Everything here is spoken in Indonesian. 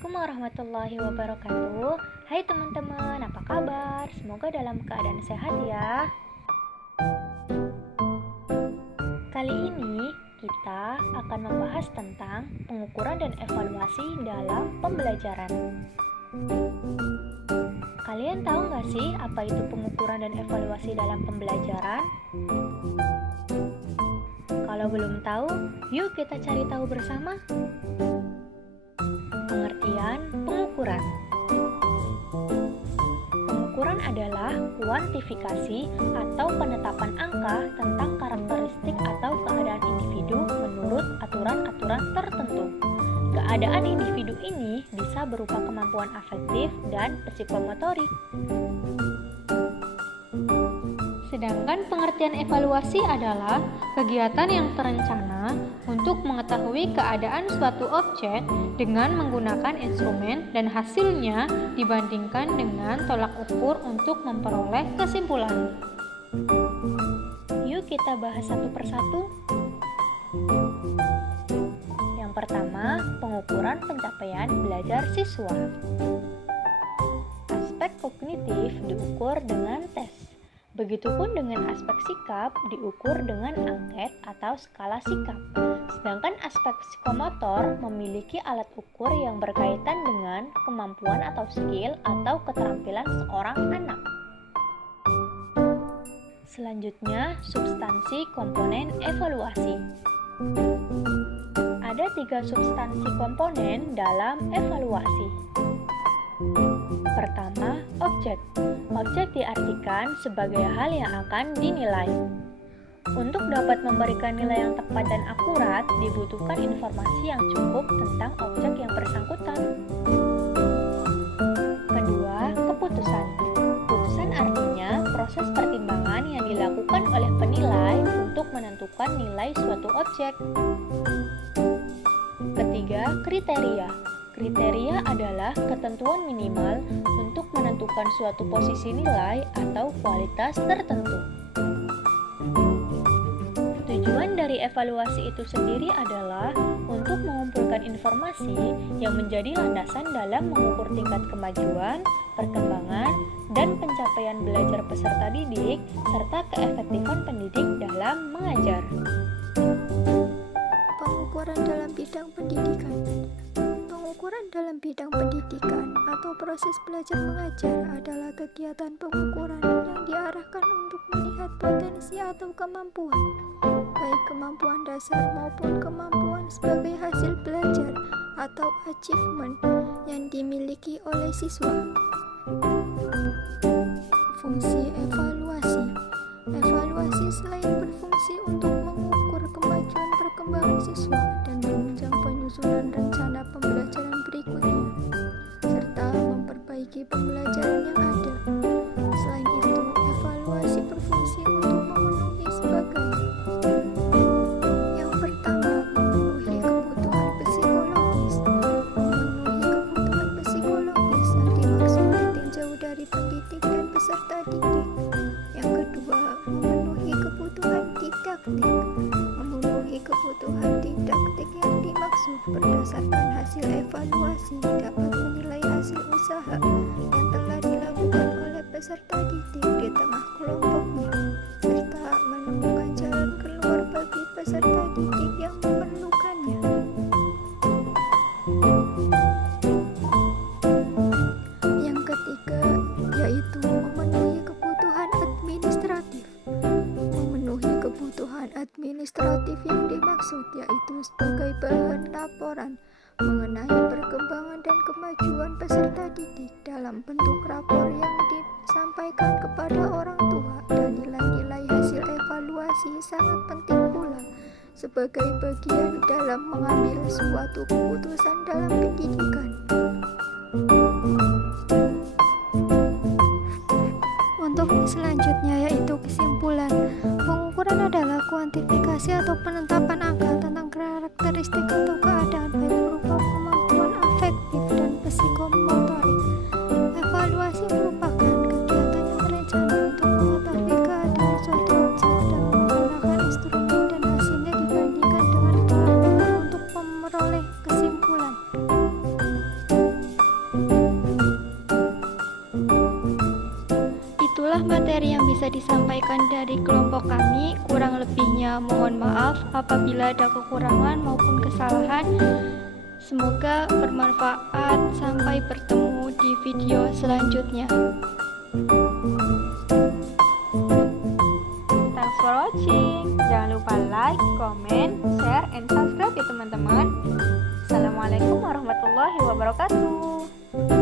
Assalamualaikum warahmatullahi wabarakatuh. Hai teman-teman, apa kabar? Semoga dalam keadaan sehat ya. Kali ini kita akan membahas tentang pengukuran dan evaluasi dalam pembelajaran. Kalian tahu nggak sih apa itu pengukuran dan evaluasi dalam pembelajaran? Kalau belum tahu, yuk kita cari tahu bersama. Pengertian pengukuran. Pengukuran adalah kuantifikasi atau penetapan angka tentang karakteristik atau keadaan individu menurut aturan-aturan tertentu. Keadaan individu ini bisa berupa kemampuan afektif dan psikomotorik. Sedangkan pengertian evaluasi adalah kegiatan yang terencana untuk mengetahui keadaan suatu objek dengan menggunakan instrumen dan hasilnya dibandingkan dengan tolak ukur untuk memperoleh kesimpulan. Yuk kita bahas satu persatu. Yang pertama, pengukuran pencapaian belajar siswa. Aspek kognitif diukur dengan tes. Begitupun dengan aspek sikap diukur dengan angket atau skala sikap. Sedangkan aspek psikomotor memiliki alat ukur yang berkaitan dengan kemampuan atau skill atau keterampilan seorang anak. Selanjutnya, substansi komponen evaluasi. Ada 3 substansi komponen dalam evaluasi. Pertama, objek. Objek diartikan sebagai hal yang akan dinilai. Untuk dapat memberikan nilai yang tepat dan akurat, dibutuhkan informasi yang cukup tentang objek yang bersangkutan. Kedua, keputusan. Keputusan artinya proses pertimbangan yang dilakukan oleh penilai untuk menentukan nilai suatu objek. Ketiga, kriteria. Kriteria adalah ketentuan minimal untuk menentukan suatu posisi nilai atau kualitas tertentu. Tujuan dari evaluasi itu sendiri adalah untuk mengumpulkan informasi yang menjadi landasan dalam mengukur tingkat kemajuan, perkembangan, dan pencapaian belajar peserta didik, serta keefektifan pendidik dalam mengajar. Pengukuran dalam bidang pendidikan. Pengukuran dalam bidang pendidikan atau proses belajar mengajar adalah kegiatan pengukuran yang diarahkan untuk melihat potensi atau kemampuan, baik kemampuan dasar maupun kemampuan sebagai hasil belajar atau achievement yang dimiliki oleh siswa. Fungsi evaluasi. Evaluasi selain berfungsi untuk mengukur kemajuan perkembangan siswa dan menunjang penyusunan rencana pembelajaran berikutnya, serta memperbaiki pembelajaran yang ada. Selain itu, evaluasi berfungsi untuk memenuhi sebagai: yang pertama, memenuhi kebutuhan psikologis. Memenuhi kebutuhan psikologis yang dimaksud ditinjau dari pendidik dan peserta didik. Yang kedua, memenuhi kebutuhan didaktik. Memenuhi kebutuhan didaktik yang dimaksud berdasarkan hasil evaluasi dapat menilai hasil usaha yang telah dilakukan oleh peserta didik di tengah kelompoknya, serta menemukan jalan keluar bagi peserta didik yang memerlukannya. Yang ketiga, yaitu memenuhi kebutuhan administratif. Memenuhi kebutuhan administratif yang dimaksud yaitu sebagai bahan laporan mengenai perkembangan dan kemajuan peserta didik dalam bentuk rapor yang disampaikan kepada orang tua, dan nilai-nilai hasil evaluasi sangat penting pula sebagai bagian dalam mengambil suatu keputusan dalam pendidikan. Untuk selanjutnya yaitu kesimpulan. Pengukuran adalah kuantifikasi atau penetapan angka tentang karakteristik atau keadaan baik berupa kemampuan afektif dan psikomotorik. Evaluasi merupakan kegiatan yang berencana untuk mengetahui keadaan suatu objek dan menggunakan instrumen dan hasilnya dibandingkan dengan tolak ukur untuk memperoleh kesimpulan. materi yang bisa disampaikan dari kelompok kami. Kurang lebihnya mohon maaf apabila ada kekurangan maupun kesalahan. Semoga bermanfaat. Sampai bertemu di video selanjutnya. Thanks for watching. Jangan lupa like, comment, share, and subscribe ya teman-teman. Assalamualaikum warahmatullahi wabarakatuh.